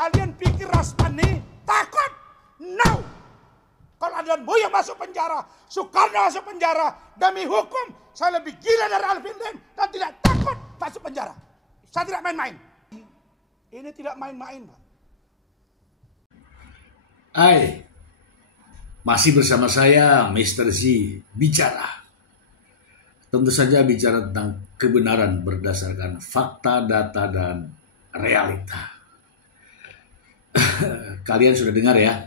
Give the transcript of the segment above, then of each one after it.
Kalian pikir Rasmani takut? No. Kalau ada Buya masuk penjara, Soekarno masuk penjara, demi hukum saya lebih gila dari Alvin Lim dan tidak takut masuk penjara. Saya tidak main-main. Ini tidak main-main, Pak. Hai, masih bersama saya Mr. Z bicara. Tentu saja bicara tentang kebenaran berdasarkan fakta, data, dan realita. Kalian sudah dengar ya?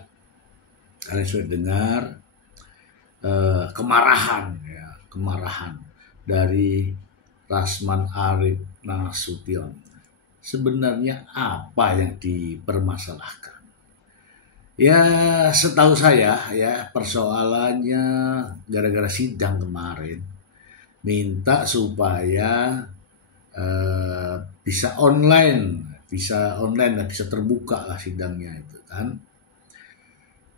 Kalian sudah dengar kemarahan dari Rasman Arief Nasution. Sebenarnya apa yang dipermasalahkan? Ya, setahu saya ya persoalannya gara-gara sidang kemarin minta supaya bisa online dan bisa terbuka lah sidangnya itu kan.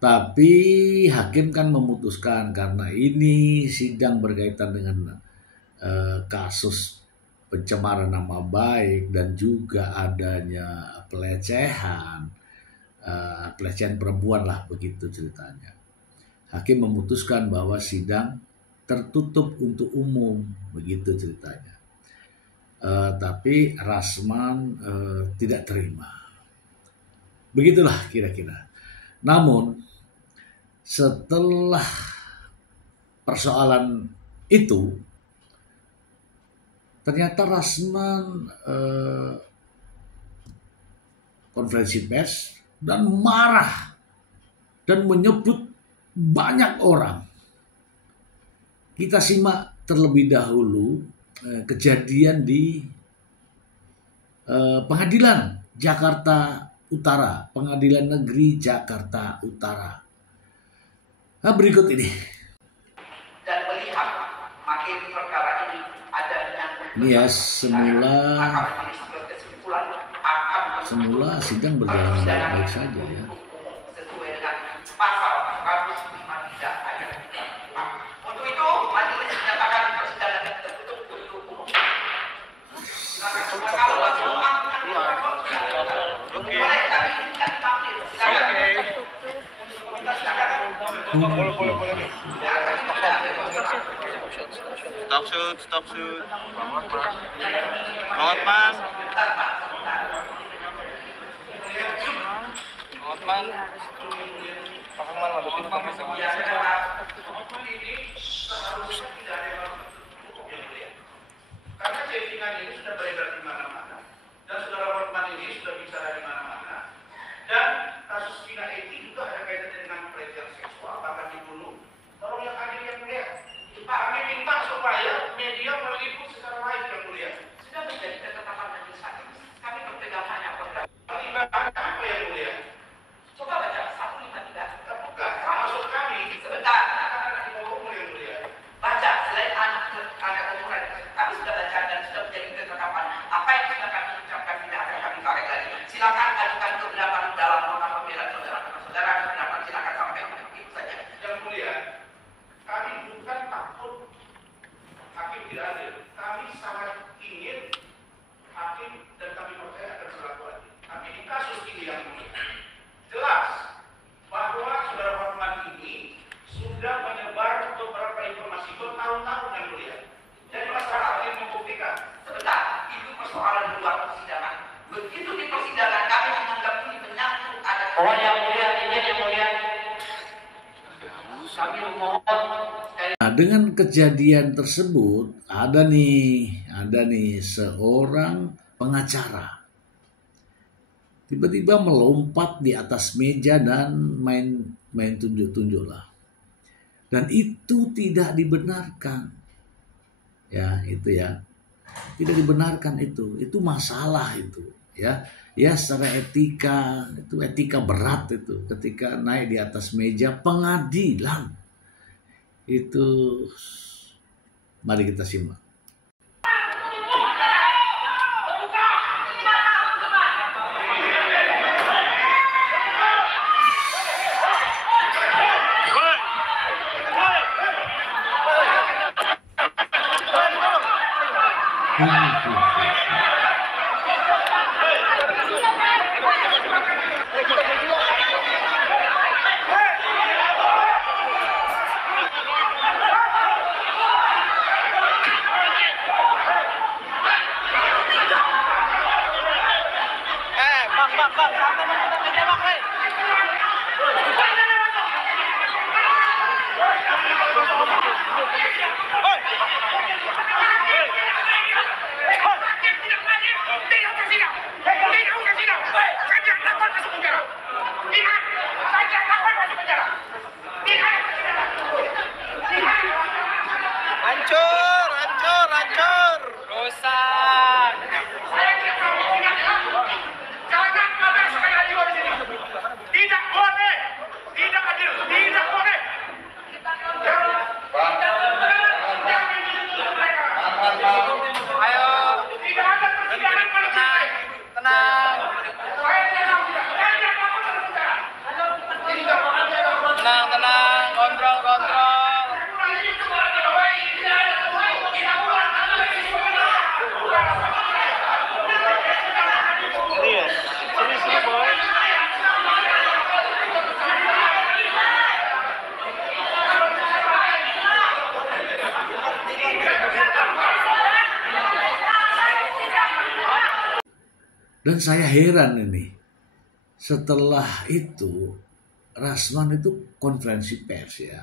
Tapi hakim kan memutuskan karena ini sidang berkaitan dengan kasus pencemaran nama baik dan juga adanya pelecehan perempuan lah begitu ceritanya. Hakim memutuskan bahwa sidang tertutup untuk umum begitu ceritanya. Tapi Rasman tidak terima. Begitulah kira-kira. Namun setelah persoalan itu ternyata Rasman konferensi pers dan marah dan menyebut banyak orang. Kita simak terlebih dahulu kejadian di Pengadilan Jakarta Utara, Pengadilan Negeri Jakarta Utara. Nah, berikut ini. Dan melihat makin perkara ini ada yang ini ya semula sidang berjalan baik saja ya. Sesuai dengan pasal 153 ayat 4. Untuk itu majelis menyatakan persidangan tertutup untuk umum. Silakan kalau boleh kami inginkan tampil. Stop shoot. Banget man. Karena chattingan ini sudah beredar di mana-mana dan saudara Hotman ini sudah bicara di mana-mana dan kasus Vina Eti juga ada kaitannya dengan pelecehan seksual bahkan dibunuh. Tolong yang hadir yang mulia, Pak kami minta supaya media meliput secara live yang mulia. Sudah menjadi ketetapan majelis hakim. Kami berpegang hanya pada apa yang mulia? coba baca 153. Bukan, maksud kami Sebentar. anak-anak di bawah umur yang mulia. Baca selain anak umuran kami sudah baca dan sudah menjadi ketetapan. Apa yang sudah kami ucapkan tidak akan kami tarik lagi. Silakan ajukan keberatan dalam nota pembelaan saudara. Keberatan silakan sampaikan begitu saja. Yang mulia, kami bukan takut hakim tidak adil. Kami sangat ingin hakim dan kami percaya akan berlaku adil. Tapi di kasus ini yang mulia, jelas bahwa saudara Hotman ini sudah menyebar beberapa informasi bertahun-tahun yang mulia. Jadi masyarakat yang membuktikan. Sebentar, itu persoalan di luar persidangan. Begitu di persidangan kami menganggap ini menyangkut ada. Yang mulia, yang mulia. Kami mohon. Nah, dengan kejadian tersebut ada nih seorang pengacara tiba-tiba melompat di atas meja dan main tunjuk-tunjuk lah. Dan itu tidak dibenarkan. Ya, itu ya. Tidak dibenarkan itu masalah itu, ya. Ya, secara etika, itu etika berat itu ketika naik di atas meja pengadilan. Itu mari kita simak. Hancur, hancur, hancur. Rusak. Jangan ada skenario di sini. Tidak boleh, tidak adil, tidak boleh. Ayo, Tidak ada persidangan politik. tenang, Saya tidak takut berbicara. tenang, tenang. Kontrol, kontrol. Serius, serius boy. Dan saya heran ini, setelah itu Rasman itu konferensi pers ya,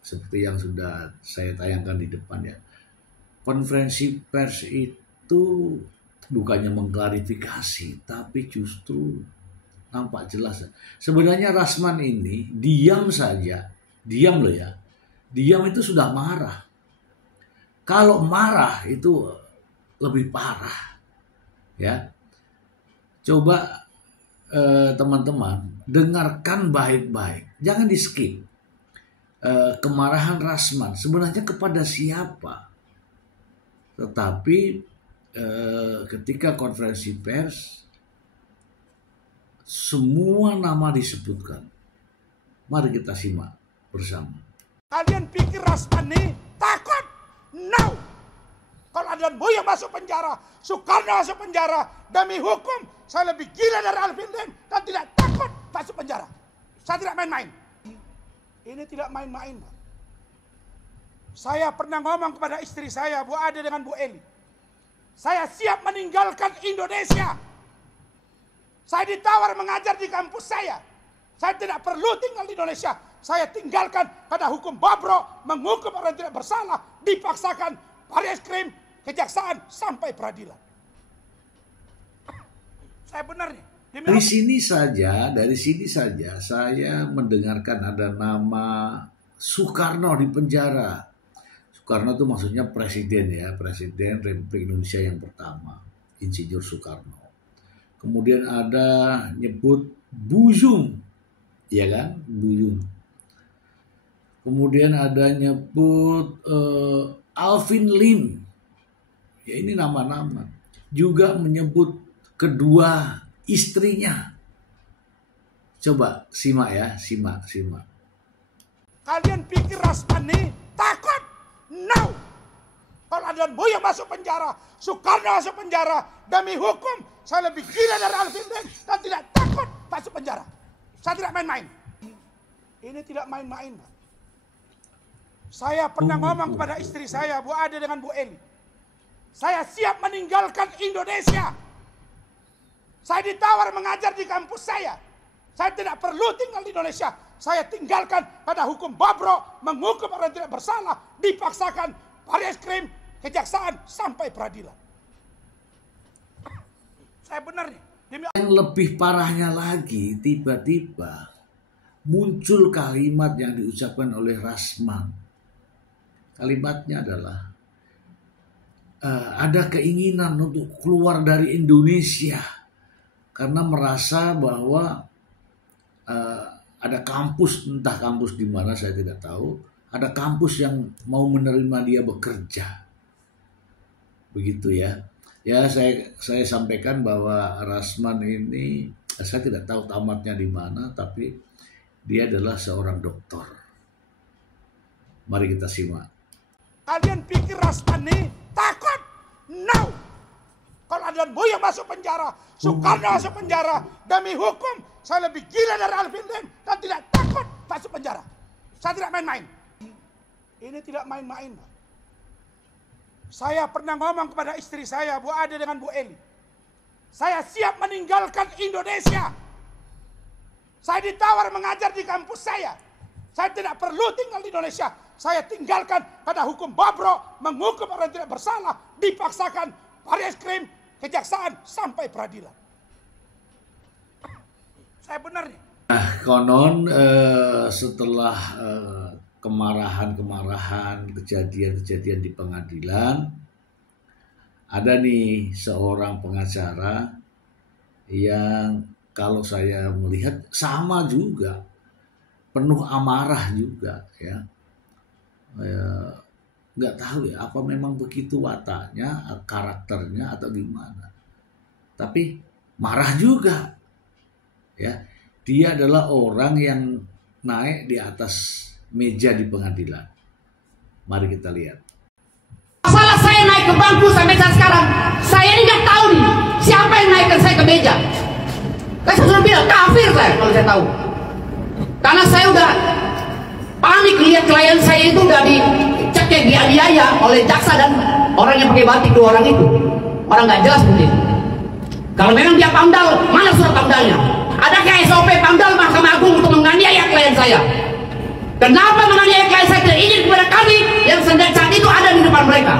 seperti yang sudah saya tayangkan di depan ya. Konferensi pers itu bukannya mengklarifikasi, tapi justru nampak jelas. Sebenarnya Rasman ini diam saja, diam loh ya, diam itu sudah marah. Kalau marah itu lebih parah ya. Coba teman-teman dengarkan baik-baik, jangan di skip. Kemarahan Rasman sebenarnya kepada siapa? Tetapi ketika konferensi pers semua nama disebutkan. Mari kita simak bersama. Kalian pikir Rasman ini takut? No! Kalau ada yang masuk penjara, Soekarno masuk penjara, demi hukum, saya lebih gila dari Alvin Lim dan tidak takut masuk penjara. Saya tidak main-main. Ini tidak main-main, Pak. Saya pernah ngomong kepada istri saya, Bu Ade dengan Bu Eli. Saya siap meninggalkan Indonesia. Saya ditawar mengajar di kampus saya. Saya tidak perlu tinggal di Indonesia. Saya tinggalkan pada hukum bobrok, menghukum orang tidak bersalah, dipaksakan, baris krim, kejaksaan, sampai peradilan. Saya benar nih. Dari sini saja saya mendengarkan ada nama Soekarno di penjara. Soekarno itu maksudnya presiden ya, Presiden Republik Indonesia yang pertama, Insinyur Soekarno. Kemudian ada nyebut Buyung, ya kan, Buyung. Kemudian ada nyebut Alvin Lim. Ya ini nama-nama. Juga menyebut kedua istrinya. Coba simak ya, simak. Kalian pikir Rasman ini takut? No! Kalau ada yang masuk penjara, Soekarno masuk penjara, demi hukum, saya lebih gila dari Alvin Lim dan tidak takut masuk penjara. Saya tidak main-main. Ini tidak main-main, Pak. Saya pernah ngomong kepada istri saya, Bu Ade dengan Bu Eli. Saya siap meninggalkan Indonesia. Saya ditawar mengajar di kampus saya. Saya tidak perlu tinggal di Indonesia. Saya tinggalkan pada hukum bobrok, menghukum orang tidak bersalah, dipaksakan, baris krim, kejaksaan, sampai peradilan. Saya benar nih. Yang lebih parahnya lagi, tiba-tiba muncul kalimat yang diucapkan oleh Rasman. Kalimatnya adalah ada keinginan untuk keluar dari Indonesia karena merasa bahwa ada kampus, entah kampus di mana saya tidak tahu, ada kampus yang mau menerima dia bekerja. Begitu ya. Ya saya sampaikan bahwa Rasman ini saya tidak tahu tamatnya di mana, tapi dia adalah seorang dokter. Mari kita simak. Kalian pikir Rasman ini takut? No! Kalau ada yang masuk penjara, Soekarno masuk penjara, demi hukum, saya lebih gila dari Alvin Lim dan tidak takut masuk penjara. Saya tidak main-main. Ini tidak main-main, Pak. Saya pernah ngomong kepada istri saya, Bu Ade dengan Bu Eli. Saya siap meninggalkan Indonesia. Saya ditawar mengajar di kampus saya. Saya tidak perlu tinggal di Indonesia. Saya tinggalkan karena hukum bobrok, menghukum orang tidak bersalah, dipaksakan, baris krim, kejaksaan, sampai peradilan. Saya benar nih. Nah, konon setelah kemarahan-kemarahan, kejadian-kejadian di pengadilan, ada nih seorang pengacara yang kalau saya melihat sama juga, penuh amarah juga ya. Nggak tahu ya, apa memang begitu wataknya, karakternya atau gimana. Tapi marah juga ya. Dia adalah orang yang naik di atas meja di pengadilan. Mari kita lihat. Masalah saya naik ke bangku sampai saat sekarang, saya ini nggak tahu nih siapa yang naikkan saya ke meja. Saya sudah bilang kafir saya kalau saya tahu. Karena saya udah panik lihat klien saya itu udah dicekek, dianiaya oleh jaksa dan orang yang pakai batik, dua orang itu. Orang nggak jelas mungkin. Kalau memang dia pamdal, mana surat pamdalnya? Adakah SOP pamdal Mahkamah Agung untuk menganiaya klien saya? Kenapa menganiaya klien saya tidak izin kepada kami yang saat itu ada di depan mereka?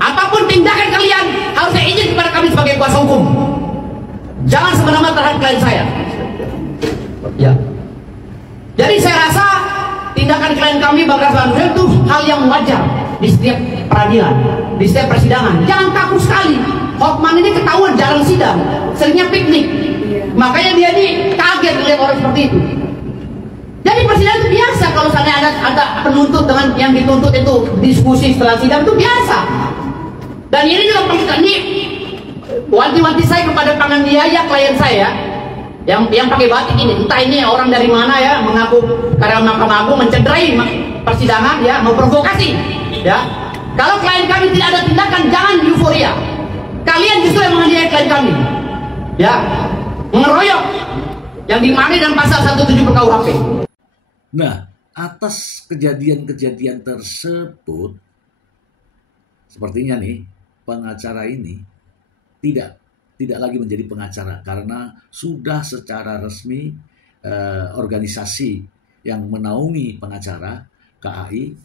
Apapun tindakan kalian harusnya izin kepada kami sebagai kuasa hukum. Jangan semena-mena terhadap klien saya. Ya. Jadi saya rasa tindakan klien kami Bang Rasman itu hal yang wajar di setiap peradilan, di setiap persidangan. Jangan kaku sekali. Hotman ini ketahuan jarang sidang, seringnya piknik. Makanya dia ini kaget melihat orang seperti itu. Jadi persidangan itu biasa kalau misalnya ada penuntut dengan yang dituntut itu diskusi setelah sidang itu biasa. Dan ini juga ini wanti-wanti saya kepada penganiaya klien saya yang pakai batik ini, entah ini orang dari mana ya, mengaku karena Mahkamah Agung mencederai persidangan ya, memprovokasi ya. Kalau klien kami tidak ada tindakan, jangan euforia. Kalian justru yang menganiaya klien kami ya, mengeroyok yang dimana dan pasal 170 KUHP. Nah, atas kejadian-kejadian tersebut, sepertinya nih pengacara ini tidak lagi menjadi pengacara karena sudah secara resmi organisasi yang menaungi pengacara KAI,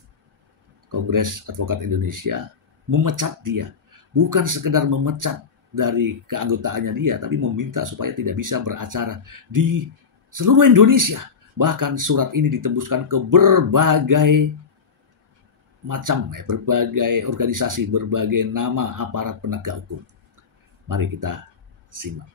Kongres Advokat Indonesia, memecat dia. Bukan sekedar memecat dari keanggotaannya dia, tapi meminta supaya tidak bisa beracara di seluruh Indonesia. Bahkan surat ini ditembuskan ke berbagai macam, berbagai organisasi, berbagai nama aparat penegak hukum. Mari kita simak.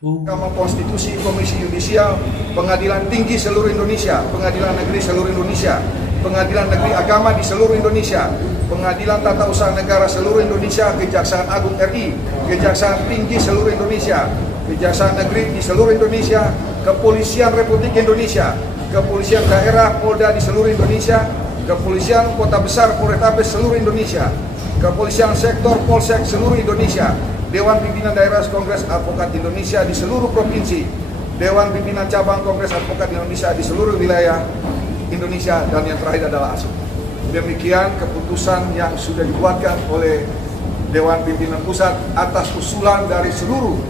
Mahkamah Konstitusi, Komisi Yudisial, Pengadilan Tinggi seluruh Indonesia, Pengadilan Negeri seluruh Indonesia, Pengadilan Negeri Agama di seluruh Indonesia, Pengadilan Tata Usaha Negara seluruh Indonesia, Kejaksaan Agung RI, Kejaksaan Tinggi seluruh Indonesia, Kejaksaan Negeri di seluruh Indonesia, Kepolisian Republik Indonesia, Kepolisian Daerah Polda di seluruh Indonesia, Kepolisian Kota Besar Polrestabes seluruh Indonesia, Kepolisian Sektor Polsek seluruh Indonesia, Dewan Pimpinan Daerah Kongres Advokat Indonesia di seluruh provinsi, Dewan Pimpinan Cabang Kongres Advokat Indonesia di seluruh wilayah Indonesia, dan yang terakhir adalah ASI. Demikian keputusan yang sudah dibuatkan oleh Dewan Pimpinan Pusat atas usulan dari seluruh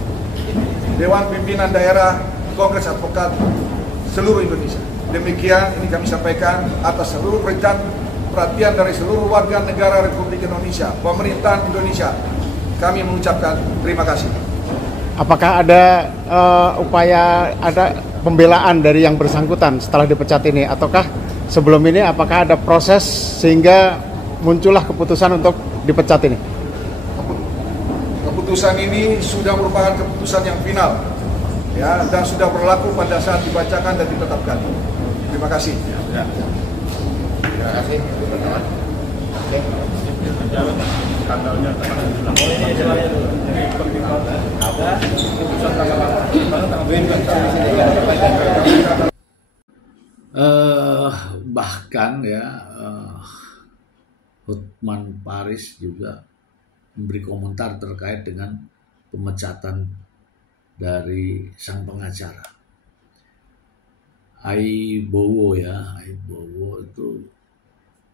Dewan Pimpinan Daerah Kongres Advokat seluruh Indonesia. Demikian ini kami sampaikan atas seluruh perhatian dari seluruh warga negara Republik Indonesia, pemerintahan Indonesia. Kami mengucapkan terima kasih. Apakah ada upaya, ada pembelaan dari yang bersangkutan setelah dipecat ini, ataukah sebelum ini apakah ada proses sehingga muncullah keputusan untuk dipecat ini? Keputusan ini sudah merupakan keputusan yang final, ya, dan sudah berlaku pada saat dibacakan dan ditetapkan. Terima kasih. Terima kasih. Bahkan ya Hotman Paris juga memberi komentar terkait dengan pemecatan dari sang pengacara Aibowo ya. Aibowo itu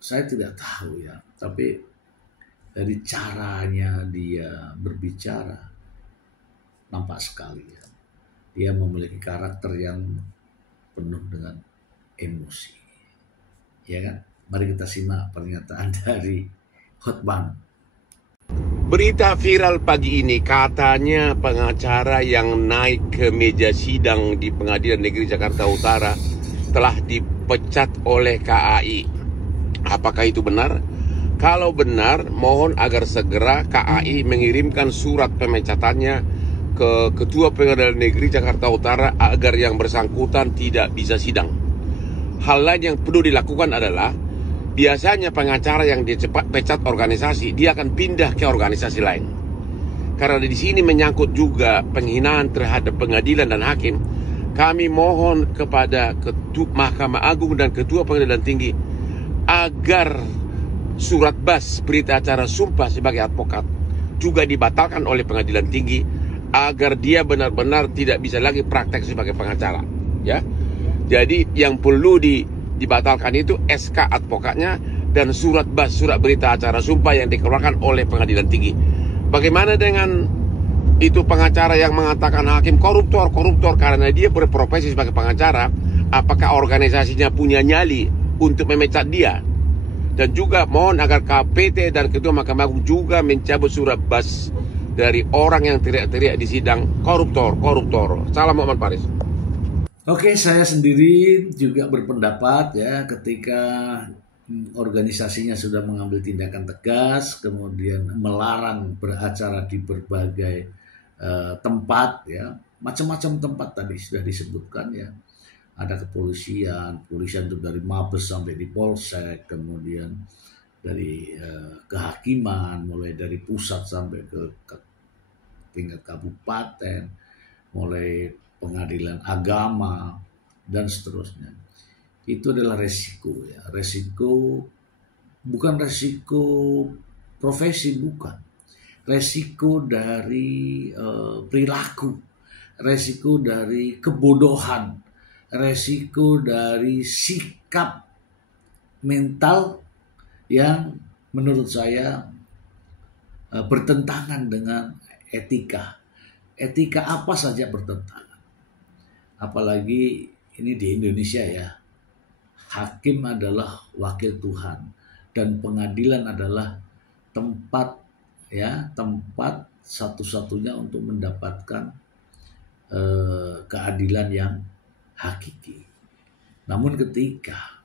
saya tidak tahu ya, tapi dari caranya dia berbicara nampak sekali ya. Dia memiliki karakter yang penuh dengan emosi. Ya kan? Mari kita simak pernyataan dari Hotman. Berita viral pagi ini katanya pengacara yang naik ke meja sidang di Pengadilan Negeri Jakarta Utara telah dipecat oleh KAI. Apakah itu benar? Kalau benar, mohon agar segera KAI mengirimkan surat pemecatannya ke Ketua Pengadilan Negeri Jakarta Utara agar yang bersangkutan tidak bisa sidang. Hal lain yang perlu dilakukan adalah biasanya pengacara yang dipecat organisasi, dia akan pindah ke organisasi lain. Karena di sini menyangkut juga penghinaan terhadap pengadilan dan hakim, kami mohon kepada Mahkamah Agung dan Ketua Pengadilan Tinggi agar surat bas berita acara sumpah sebagai advokat juga dibatalkan oleh Pengadilan Tinggi agar dia benar-benar tidak bisa lagi praktek sebagai pengacara. Ya, jadi yang perlu dibatalkan itu SK advokatnya dan surat bas, surat berita acara sumpah yang dikeluarkan oleh Pengadilan Tinggi. Bagaimana dengan itu pengacara yang mengatakan hakim koruptor karena dia berprofesi sebagai pengacara? Apakah organisasinya punya nyali untuk memecat dia? Dan juga mohon agar KPT dan Ketua Mahkamah Agung juga mencabut surat bas dari orang yang teriak-teriak di sidang koruptor. Salam Muhammad Paris. Oke, saya sendiri juga berpendapat ya, ketika organisasinya sudah mengambil tindakan tegas, kemudian melarang beracara di berbagai tempat ya, macam-macam tempat tadi sudah disebutkan ya. Ada kepolisian itu dari Mabes sampai di Polsek, kemudian dari kehakiman, mulai dari pusat sampai ke tingkat kabupaten, mulai pengadilan agama dan seterusnya. Itu adalah resiko ya. Resiko bukan resiko profesi, bukan. Resiko dari perilaku, resiko dari kebodohan, resiko dari sikap mental yang menurut saya bertentangan dengan etika. Etika apa saja bertentangan. Apalagi ini di Indonesia ya. Hakim adalah wakil Tuhan dan pengadilan adalah tempat satu-satunya untuk mendapatkan keadilan yang hakiki. Namun ketika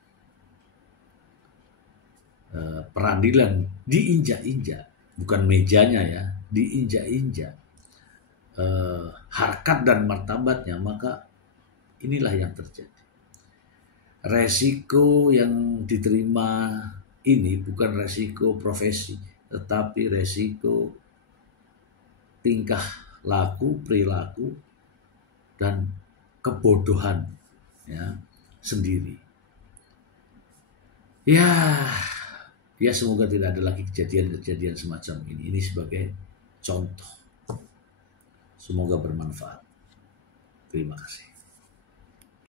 peradilan diinjak-injak, bukan mejanya ya, diinjak-injak harkat dan martabatnya, maka inilah yang terjadi. Resiko yang diterima ini bukan resiko profesi, tetapi resiko tingkah laku, perilaku, dan kebodohan ya sendiri. Ya semoga tidak ada lagi kejadian-kejadian semacam ini. Ini sebagai contoh. Semoga bermanfaat. Terima kasih.